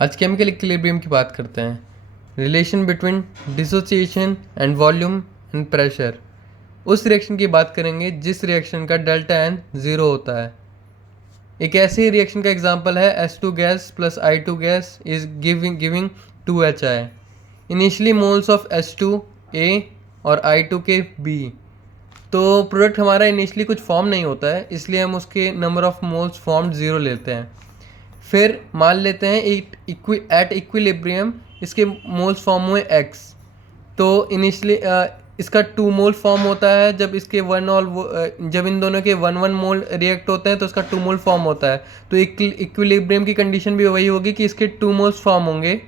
आज chemical equilibrium की बात करते हैं। Relation between dissociation and volume and pressure. उस रिएक्शन की बात करेंगे जिस रिएक्शन का डेल्टा एन ज़ीरो होता है। एक ऐसी रिएक्शन का एग्जांपल है H2 gas plus I2 gas is giving 2HI। Initially moles of H2 A और I2 के B। तो प्रोडक्ट हमारा इनिशियली कुछ फॉर्म नहीं होता है, इसलिए हम उसके number of moles formed zero लेते हैं। फिर मान लेते हैं एट इक्विलिब्रियम इसके मोल्स फॉर्म हुए x। तो इनिशियली इसका 2 मोल फॉर्म होता है जब इसके जब इन दोनों के 1 मोल रिएक्ट होते हैं तो इसका 2 मोल फॉर्म होता है। तो इक्विलिब्रियम की कंडीशन भी वही होगी कि इसके 2 मोल्स फॉर्म होंगे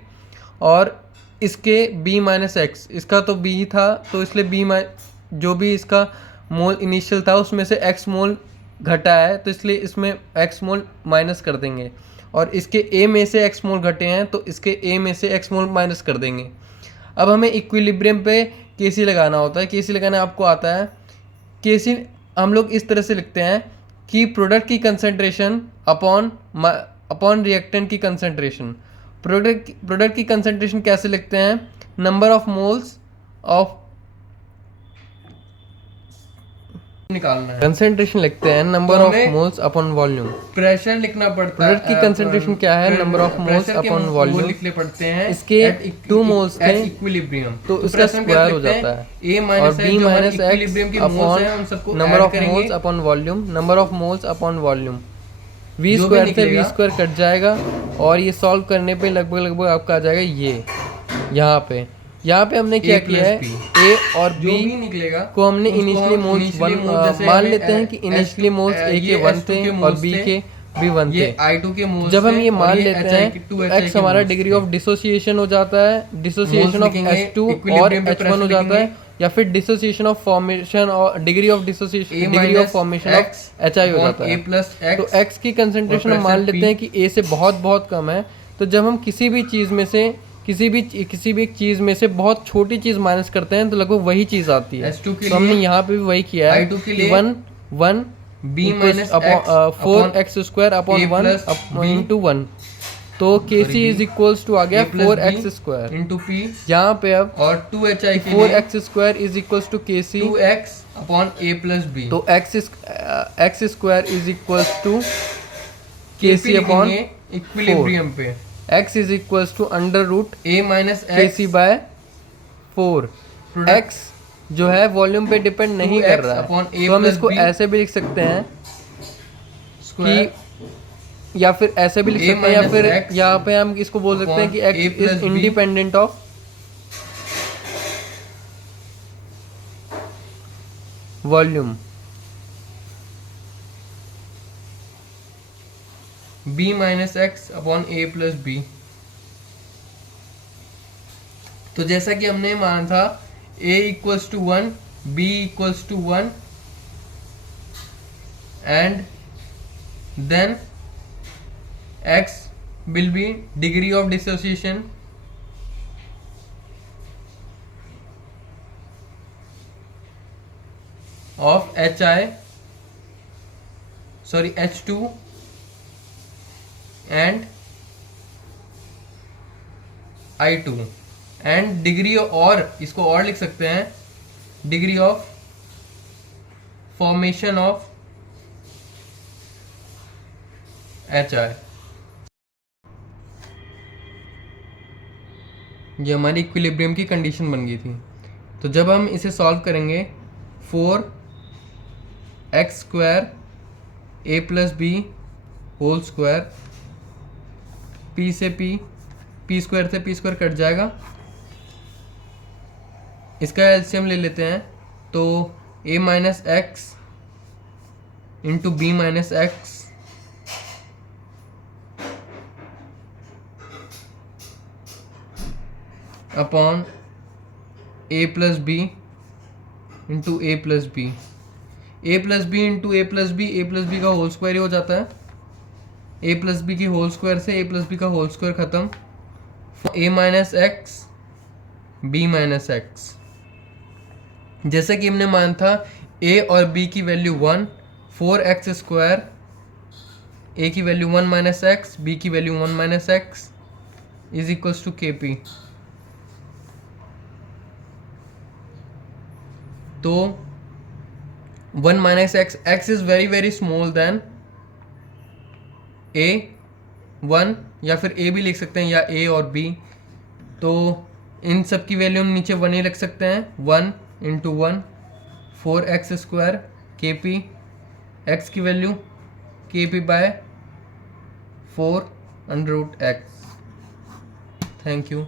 और इसके b माइनस एक्स, इसका तो b था तो इसलिए जो भी इसका मोल इनिशियल था उसमें से x मोल घटा है तो इसलिए इसमें x मोल माइनस कर देंगे, और इसके a में से x मोल घटे हैं तो इसके a में से x मोल माइनस कर देंगे। अब हमें इक्विलिब्रियम पे केसी लगाना होता है। केसी लगाना आपको आता है। केसी हम लोग इस तरह से लिखते हैं कि प्रोडक्ट की कंसंट्रेशन अपॉन रिएक्टेंट की कंसंट्रेशन। प्रोडक्ट की कंसंट्रेशन कैसे लिखते हैं? नंबर ऑफ मोल्स ऑफ निकालना है, कंसंट्रेशन लिखते हैं number of moles upon volume. Pressure लिखना पड़ता है। प्रोडक्ट की कंसंट्रेशन क्या है? Number of moles upon volume लिखने पड़ते हैं। इसके 2 मोल्स थे इक्विलिब्रियम तो उसका स्क्वायर हो जाता है और b minus x upon number of moles upon volume, number of moles upon volume. v square से v स्क्वायर कट जाएगा और ये सॉल्व करने पे लगभग आपका आ जाएगा ये। यहाँ पे हमने क्या किया है, a और b निकलेगा को हमने इनिशियली मोल्स मान लेते हैं कि इनिशियली मोल्स a के 1 थे और b के भी 1 थे। I2 के मोल्स जब हम ये मान लेते हैं तो x हमारा डिग्री ऑफ डिसोसिएशन हो जाता है, डिसोसिएशन ऑफ H2 और H1 हो जाता है, या फिर डिसोसिएशन ऑफ फॉर्मेशन और degree of dissociation degree of formation of HI हो जाता है। तो x की कंसंट्रेशन हम मान लेते हैं कि a से बहुत कम है। तो जब हम किसी भी एक चीज़ में से बहुत छोटी चीज़ माइनस करते हैं तो लगभग वही चीज़ आती है। तो हमने यहाँ पे भी वही किया है। 1 b minus 4x square upon 1 into 1। तो Kc इज इक्वल्स टू आ गया 4x स्क्वायर इंटू पी। यहाँ पे अब और 2HI 4x square is equals to Kc 2x upon a plus b। तो x square is equals to Kc upon equilibrium पे x is equals to under root a minus Kc by 4। x जो है volume पे depend नहीं कर रहा है तो हम इसको ऐसे भी लिख सकते हैं कि, या फिर ऐसे भी लिख सकते हैं, या फिर यहाँ पे हम इसको बोल सकते हैं कि x is independent of volume. b minus x upon a plus b. तो जैसा कि हमने माना था a equals to 1, b equals to 1 and then x will be degree of dissociation of H2 and I2 and degree, और इसको और लिख सकते हैं degree of formation of HI। ये हमारी इक्विलिब्रियम की कंडीशन बन गई थी। तो जब हम इसे सॉल्व करेंगे 4x square a plus b whole square, p से p स्क्वायर से p स्क्वायर कट जाएगा, इसका एलसीएम ले लेते हैं तो a minus x into b minus x upon a plus b into a plus b. a plus b into a plus b का whole square ही हो जाता है। a प्लस बी की होल स्क्वायर से a प्लस बी का whole square खत्म। a minus x b minus x. जैसा कि हमने माना था a और b की वैल्यू 1, 4x स्क्वायर, a की वैल्यू 1 माइनस एक्स, b की value 1 minus x is equals to के पी। तो 1 minus x, x is very very small than a 1, या फिर ए भी लिख सकते हैं, या ए और बी। तो इन सब की वैल्यू हम नीचे 1 ही रख सकते हैं। 1 इंटू 1 4x² के पी, एक्स की वैल्यू के p by 4 under root x. Thank you.